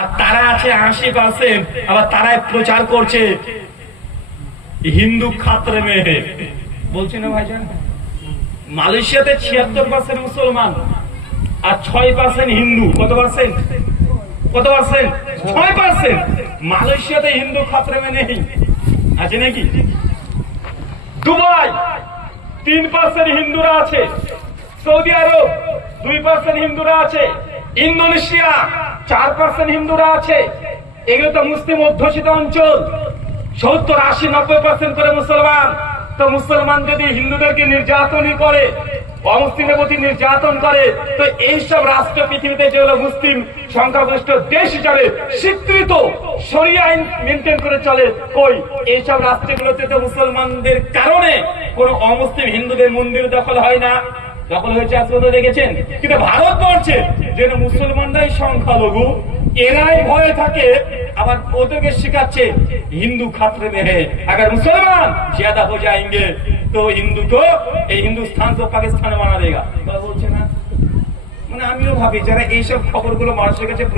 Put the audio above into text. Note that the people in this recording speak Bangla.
আর তারা আছে আশি পার্সেন্ট আবার তারাই প্রচার করছে। হিন্দু খাতরে মেয়ে বলছে না ভাইজান? মালয়েশিয়াতে ছিয়াত্তর পার্সেন্ট মুসলমান আর ছয় পার্সেন্ট হিন্দু। কত পার্সেন্ট? কত পার্সেন্ট? ছয় পার্সেন্ট। মালয়েশিয়াতে হিন্দু খাতরে মেয়ে নেই। আছে নাকি? দুবাই, তিন পার্সেন্ট হিন্দুরা আছে। সৌদি আরব, দুই পার্সেন্ট হিন্দুরা আছে। ইন্দোনেশিয়া, চার পার্সেন্ট হিন্দুরা আছে। এগুলো তো মুসলিম অধ্যুষিত অঞ্চল। সত্তর আশি, নব্বই পার্সেন্ট করে মুসলমান। তো মুসলমান যদি হিন্দুদেরকে নির্যাতনই করে, অমুসলিমের প্রতি নির্যাতন করে, তো এইসব রাষ্ট্র পৃথিবীতে যেগুলো মুসলিম সংখ্যাগরিষ্ঠ দেশ হিসাবে স্বীকৃত আইন মেনটেন করে চলে। কই? এইসব রাষ্ট্রগুলোতে তো মুসলমানদের কারণে কোন অমুসলিম হিন্দুদের মন্দির দখল হয় না। দখল হয়েছে আজকে তো দেখেছেন? কিন্তু ভারত ভারতবর্ষে যেন মুসলমানরাই সংখ্যালঘু, এরাই ভয়ে থাকে, আবার ওদেরকে শেখাচ্ছে হিন্দু খাতরে মেহে আগার মুসলমান জিয়াদা হয়ে যায় তো হিন্দু তো এই হিন্দুস্থান তো পাকিস্তানে বানা দেগা বলছে না। মানে আমিও ভাবি, যারা এইসব খবরগুলো মানুষের কাছে